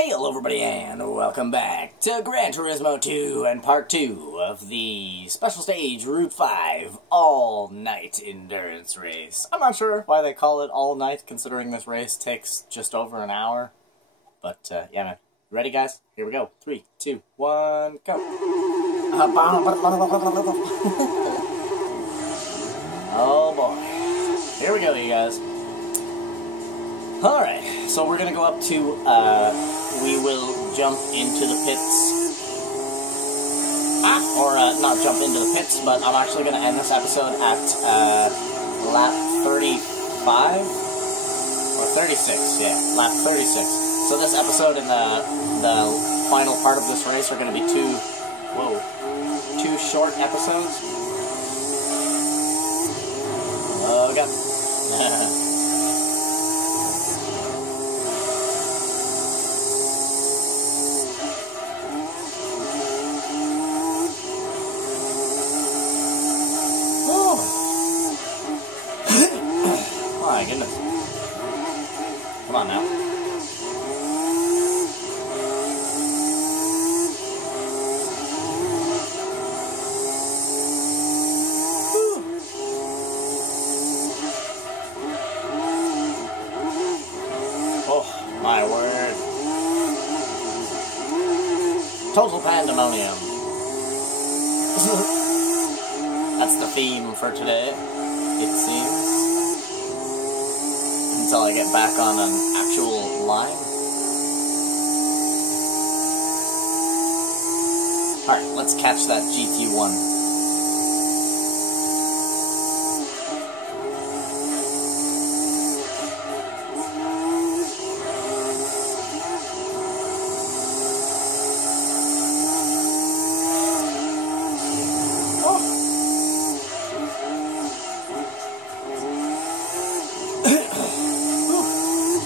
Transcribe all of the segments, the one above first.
Hey, hello everybody, and welcome back to Gran Turismo 2 and part 2 of the special stage Route 5 all-night endurance race. I'm not sure why they call it all-night, considering this race takes just over an hour. But, yeah, man. Ready, guys? Here we go. 3, 2, 1, go. Oh, boy. Here we go, you guys. Alright, so we're gonna go up to, we will jump into the pits. Not jump into the pits, but I'm actually gonna end this episode at, lap 35? Or 36, yeah, lap 36. So this episode and the final part of this race are gonna be two short episodes. Oh, God. My goodness. Come on now. Whew. Oh, my word. Total pandemonium. That's the theme for today, it seems. Until I get back on an actual line. Alright, let's catch that GT1.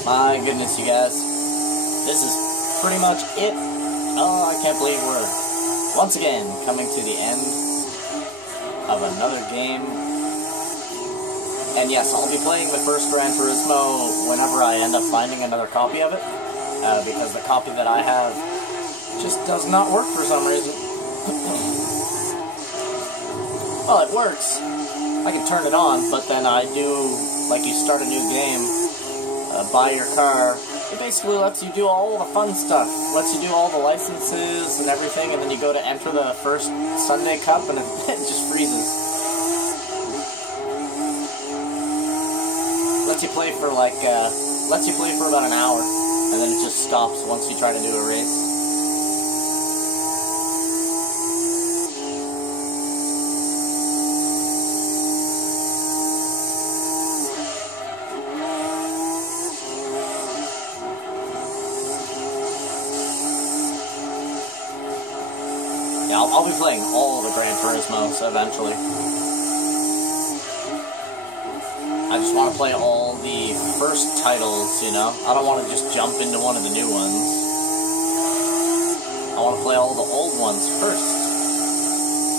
My goodness, you guys. This is pretty much it. Oh, I can't believe we're once again coming to the end of another game. And yes, I'll be playing the first Gran Turismo whenever I end up finding another copy of it. Because the copy that I have just does not work for some reason. Well, it works. I can turn it on, but then I do, like, you start a new game. Buy your car, it basically lets you do all the fun stuff, lets you do all the licenses and everything, and then you go to enter the first Sunday Cup and it just freezes. Lets you play for like, about an hour, and then it just stops once you try to do a race. Yeah, I'll be playing all the Gran Turismos eventually. I just want to play all the first titles, you know? I don't want to just jump into one of the new ones. I want to play all the old ones first.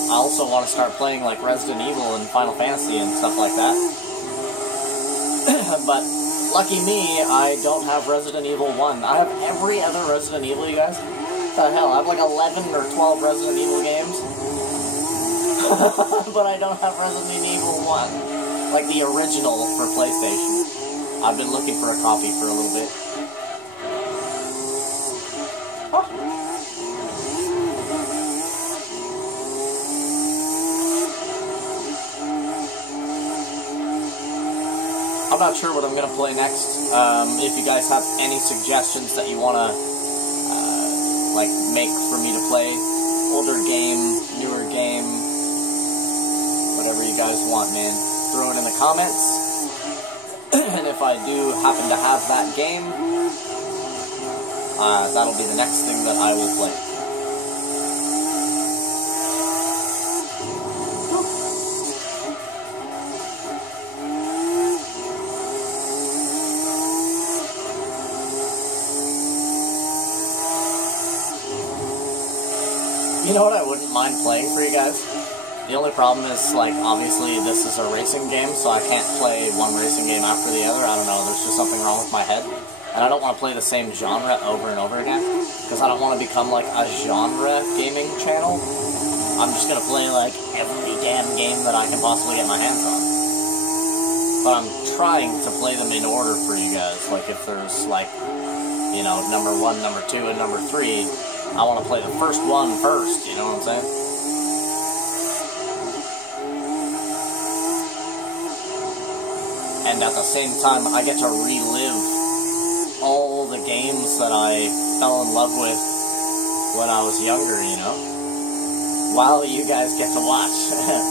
I also want to start playing like Resident Evil and Final Fantasy and stuff like that. But lucky me, I don't have Resident Evil 1. I have every other Resident Evil, you guys. What the hell? I have like 11 or 12 Resident Evil games. But I don't have Resident Evil 1. Like the original for PlayStation. I've been looking for a copy for a little bit. Oh. I'm not sure what I'm going to play next. If you guys have any suggestions that you want to like make for me to play, older game, newer game, whatever you guys want, man, throw it in the comments. And if I do happen to have that game, that'll be the next thing that I will play. You know what I wouldn't mind playing for you guys? The only problem is, like, obviously this is a racing game, so I can't play one racing game after the other. I don't know, there's just something wrong with my head. and I don't want to play the same genre over and over again, because I don't want to become like a genre gaming channel. I'm just going to play like every damn game that I can possibly get my hands on. But I'm trying to play them in order for you guys. Like if there's like, you know, number 1, number 2, and number 3, I want to play the first one first, you know what I'm saying? And at the same time, I get to relive all the games that I fell in love with when I was younger, you know? While you guys get to watch.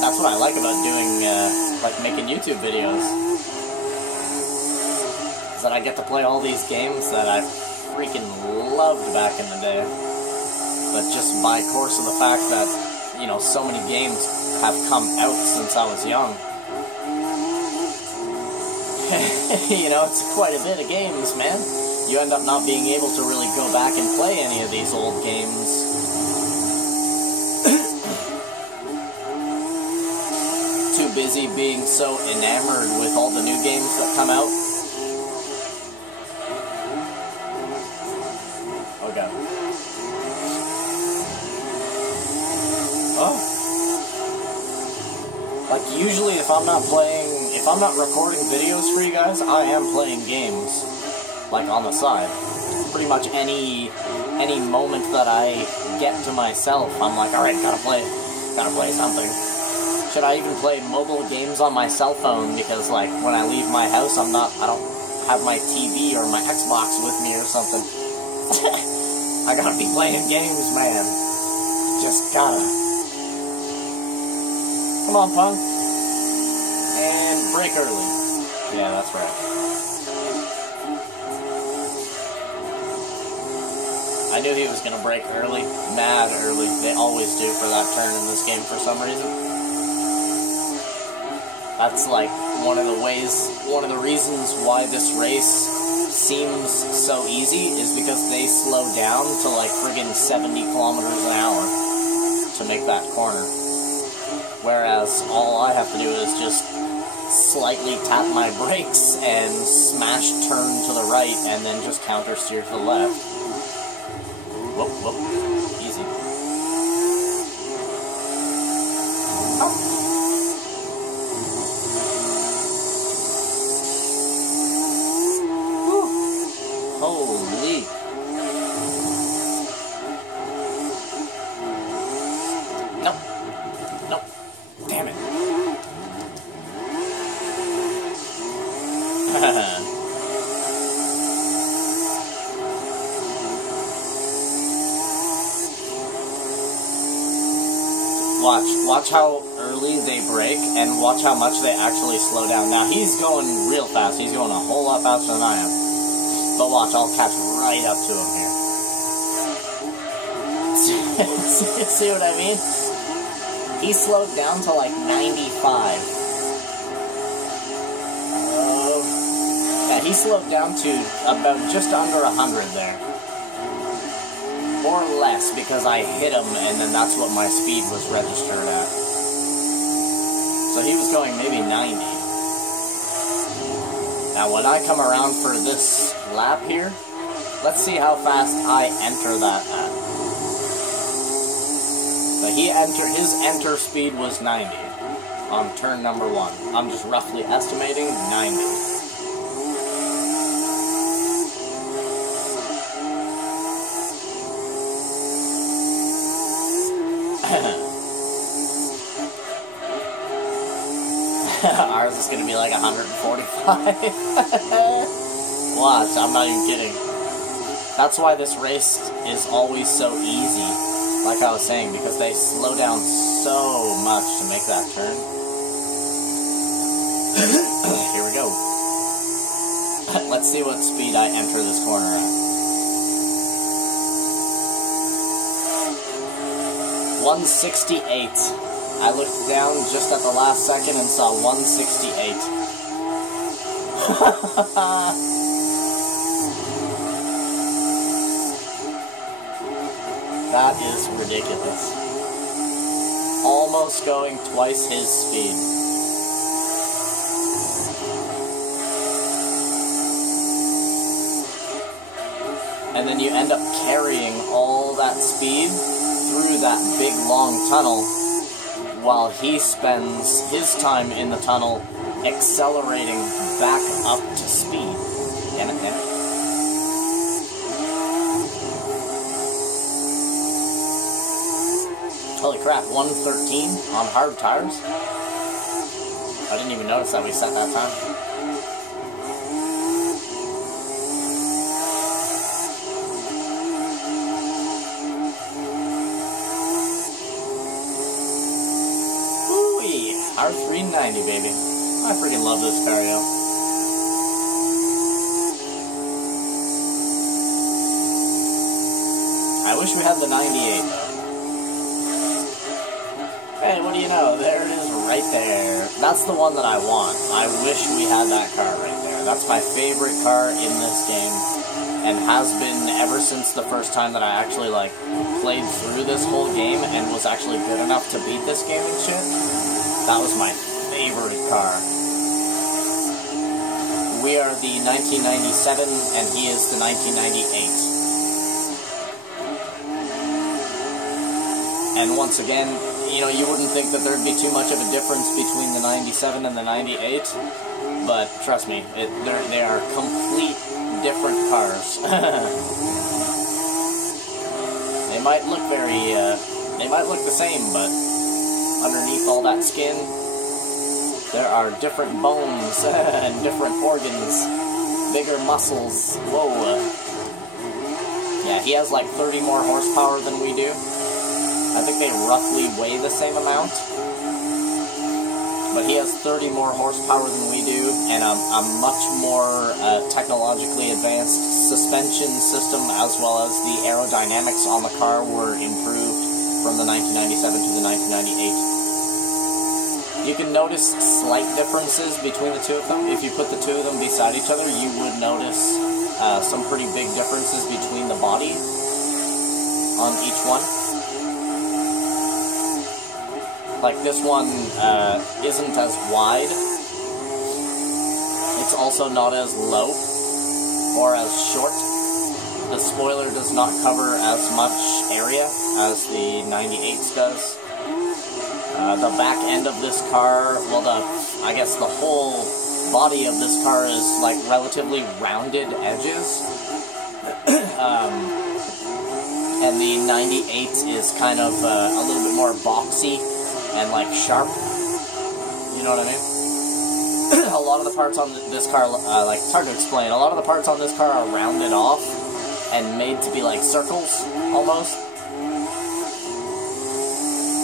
That's what I like about doing, like making YouTube videos. Is that I get to play all these games that I freaking loved back in the day. But just by course of the fact that, you know, so many games have come out since I was young. You know, it's quite a bit of games, man. You end up not being able to really go back and play any of these old games. Too busy being so enamored with all the new games that come out. Okay. Oh. Like, usually if I'm not recording videos for you guys, I am playing games, like, on the side. Pretty much any moment that I get to myself, I'm like, alright, gotta play something. Should I even play mobile games on my cell phone, because, like, when I leave my house, I don't have my TV or my Xbox with me or something. I gotta be playing games, man. Just gotta. Come on, punk. And break early. Yeah, that's right. I knew he was gonna break early. Mad early. They always do for that turn in this game for some reason. That's like one of the reasons why this race seems so easy is because they slow down to like friggin' 70 kilometers an hour to make that corner. Whereas all I have to do is just slightly tap my brakes and smash turn to the right and then just counter steer to the left. Whoop, whoop. Easy. Oh. Holy. Nope. Nope. Damn it. Watch how early they brake, and watch how much they actually slow down. Now, he's going real fast. He's going a whole lot faster than I am. But watch, I'll catch right up to him here. See what I mean? He slowed down to like 95. Yeah, he slowed down to about just under 100 there. Or less, because I hit him, and then that's what my speed was registered at. So he was going maybe 90. Now, when I come around for this lap here, let's see how fast I enter that at. So his enter speed was 90 on turn number 1. I'm just roughly estimating 90. Ours is gonna be like 145. Watch, I'm not even kidding. That's why this race is always so easy, like I was saying, because they slow down so much to make that turn. Here we go. Let's see what speed I enter this corner at. 168. I looked down just at the last second and saw 168. That is ridiculous. Almost going twice his speed. and then you end up carrying all that speed through that big long tunnel, while he spends his time in the tunnel accelerating back up to speed. Damn it, damn it. Holy crap, 113 on hard tires? I didn't even notice that we set that time. Woo-wee! R390, baby. I freaking love this car, yo. I wish we had the 98, though. Hey, what do you know? There it is right there. That's the one that I want. I wish we had that car right there. That's my favorite car in this game, and has been ever since the first time that I actually, like, played through this whole game and was actually good enough to beat this game and shit. That was my favorite car. We are the 1997, and he is the 1998. And once again, you know, you wouldn't think that there'd be too much of a difference between the 97 and the 98, but trust me, they are complete different cars. They might look they might look the same, but underneath all that skin, there are different bones and different organs, bigger muscles. Whoa. Yeah, he has like 30 more horsepower than we do. I think they roughly weigh the same amount, but he has 30 more horsepower than we do, and a much more technologically advanced suspension system, as well as the aerodynamics on the car were improved from the 1997 to the 1998. You can notice slight differences between the two of them. If you put the two of them beside each other, you would notice some pretty big differences between the body on each one. Like, this one isn't as wide. It's also not as low or as short. The spoiler does not cover as much area as the 98's does. The back end of this car, well, I guess the whole body of this car is like relatively rounded edges. And the 98 is kind of a little bit more boxy and like sharp, you know what I mean? A lot of the parts on this car, like, it's hard to explain, a lot of the parts on this car are rounded off and made to be like circles, almost.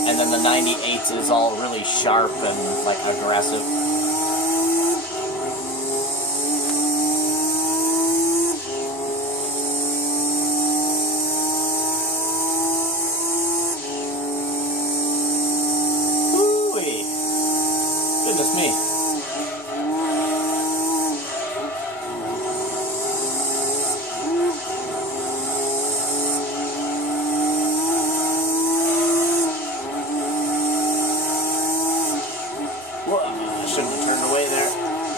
And then the 98 is all really sharp and like aggressive. Goodness me. Whoa, I shouldn't have turned away there.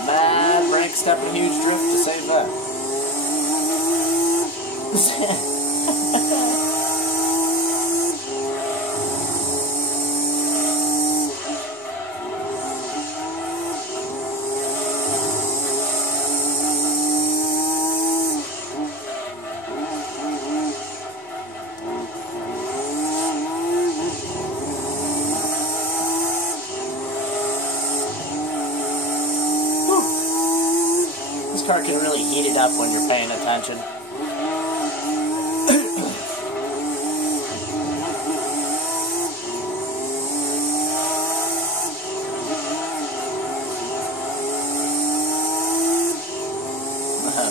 Mad brake step and huge drift to save that. This car can really heat it up when you're paying attention.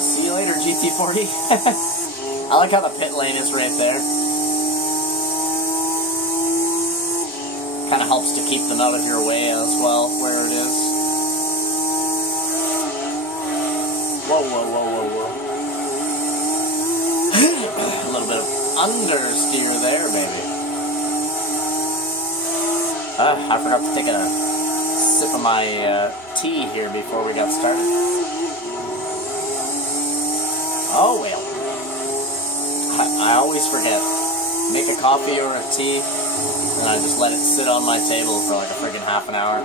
See you later, GT40. I like how the pit lane is right there. Kind of helps to keep them out of your way as well, where it is. Whoa, whoa, whoa, whoa, whoa. A little bit of understeer there, baby. I forgot to take a sip of my tea here before we got started. Oh, well. I always forget. Make a coffee or a tea, and I just let it sit on my table for like a friggin' half an hour.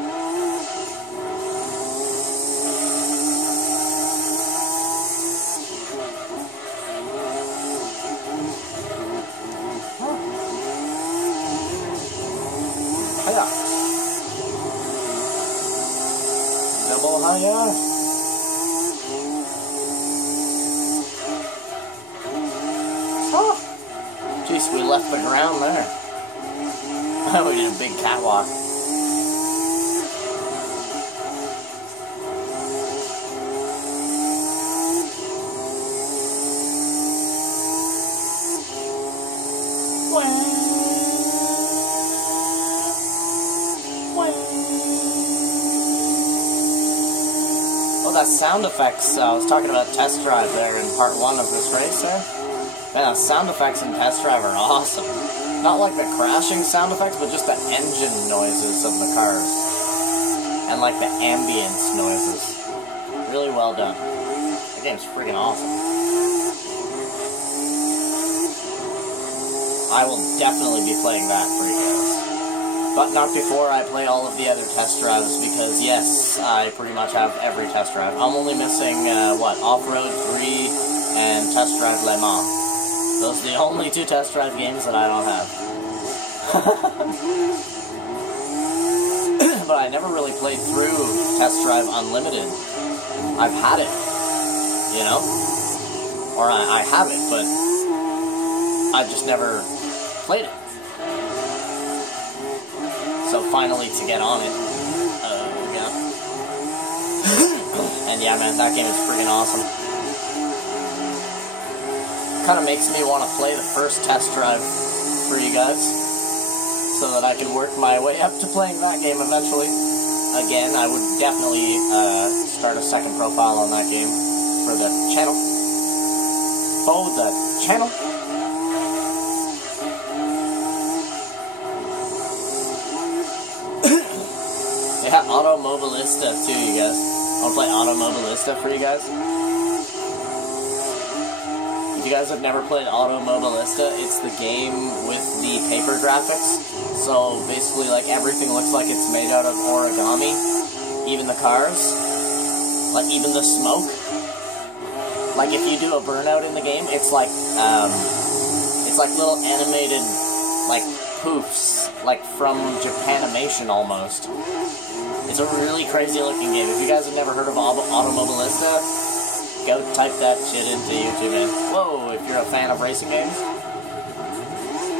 Hiya. Double hiya. Jeez, we left the ground there. We did a big catwalk. Oh, that sound effects. I was talking about test drive there in part 1 of this race there. Man, sound effects in Test Drive are awesome. Not like the crashing sound effects, but just the engine noises of the cars. And like the ambience noises. Really well done. The game's freaking awesome. I will definitely be playing that for you guys. But not before I play all of the other test drives, because yes, I pretty much have every test drive. I'm only missing, Off-Road 3 and Test Drive Le Mans. Those are the only 2 test drive games that I don't have. But I never really played through Test Drive Unlimited. I've had it, you know? Or I have it, but I've just never played it. So finally to get on it, and yeah, man, that game is freaking awesome. Kind of makes me want to play the first test drive for you guys, so that I can work my way up to playing that game eventually. Again, I would definitely start a second profile on that game for the channel. For the channel. Yeah, Automobilista too, you guys. I'll play Automobilista for you guys. If you guys have never played Automobilista, it's the game with the paper graphics. So basically, like, everything looks like it's made out of origami. Even the cars. Like, even the smoke. Like, if you do a burnout in the game, it's like little animated, like, poofs. Like, from Japanimation, almost. It's a really crazy looking game. If you guys have never heard of Automobilista, go type that shit into YouTube, man. Whoa, if you're a fan of racing games,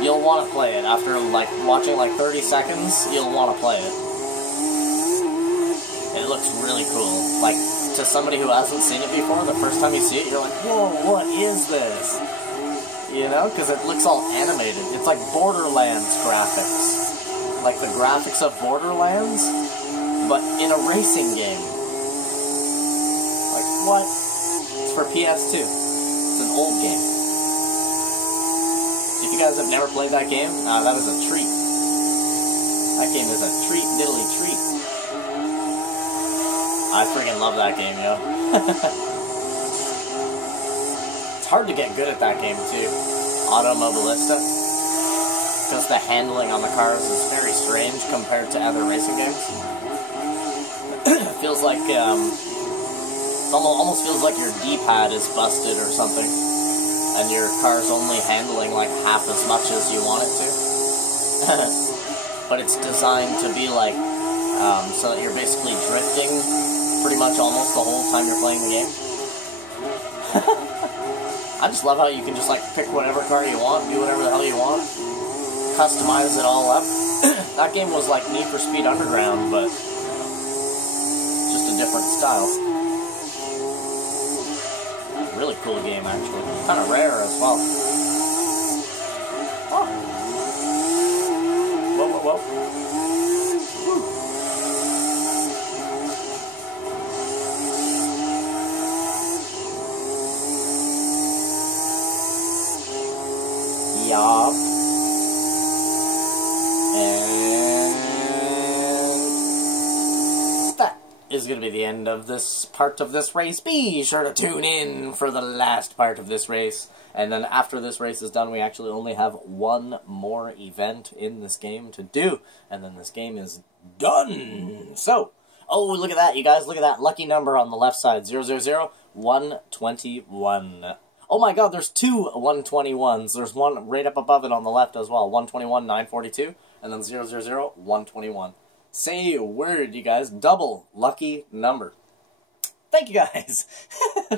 you'll want to play it. After, like, watching, like, 30 seconds, you'll want to play it. And it looks really cool. Like, to somebody who hasn't seen it before, the first time you see it, you're like, whoa, what is this? You know? Because it looks all animated. It's like Borderlands graphics. Like the graphics of Borderlands, but in a racing game. Like, what? For PS2. It's an old game. If you guys have never played that game, that is a treat. That game is a treat, diddly treat. I freaking love that game, yo. It's hard to get good at that game, too. Automobilista. Because the handling on the cars is very strange compared to other racing games. It feels like, it almost feels like your D-pad is busted or something, and your car's only handling like half as much as you want it to. But it's designed to be like, so that you're basically drifting pretty much almost the whole time you're playing the game. I just love how you can just like pick whatever car you want, do whatever the hell you want, customize it all up. That game was like Need for Speed Underground, but just a different style. Really cool game, actually. Kind of rare as well. Oh. Whoa, whoa, whoa. Yup. And that is going to be the end of this part of this race. Be sure to tune in for the last part of this race. And then after this race is done, we actually only have one more event in this game to do. And then this game is done. So, oh, look at that, you guys. Look at that lucky number on the left side. 000 121. Oh my god, there's two 121s. There's one right up above it on the left as well. 121 942. And then 000 121. Say a word, you guys. Double lucky number. Thank you guys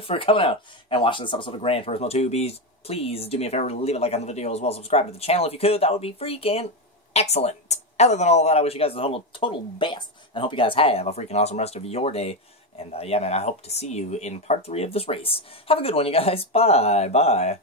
for coming out and watching this episode of Gran Turismo 2. Please do me a favor, leave a like on the video as well as subscribe to the channel if you could. That would be freaking excellent. Other than all of that, I wish you guys the total best, and hope you guys have a freaking awesome rest of your day. And yeah, man, I hope to see you in part 3 of this race. Have a good one, you guys. Bye.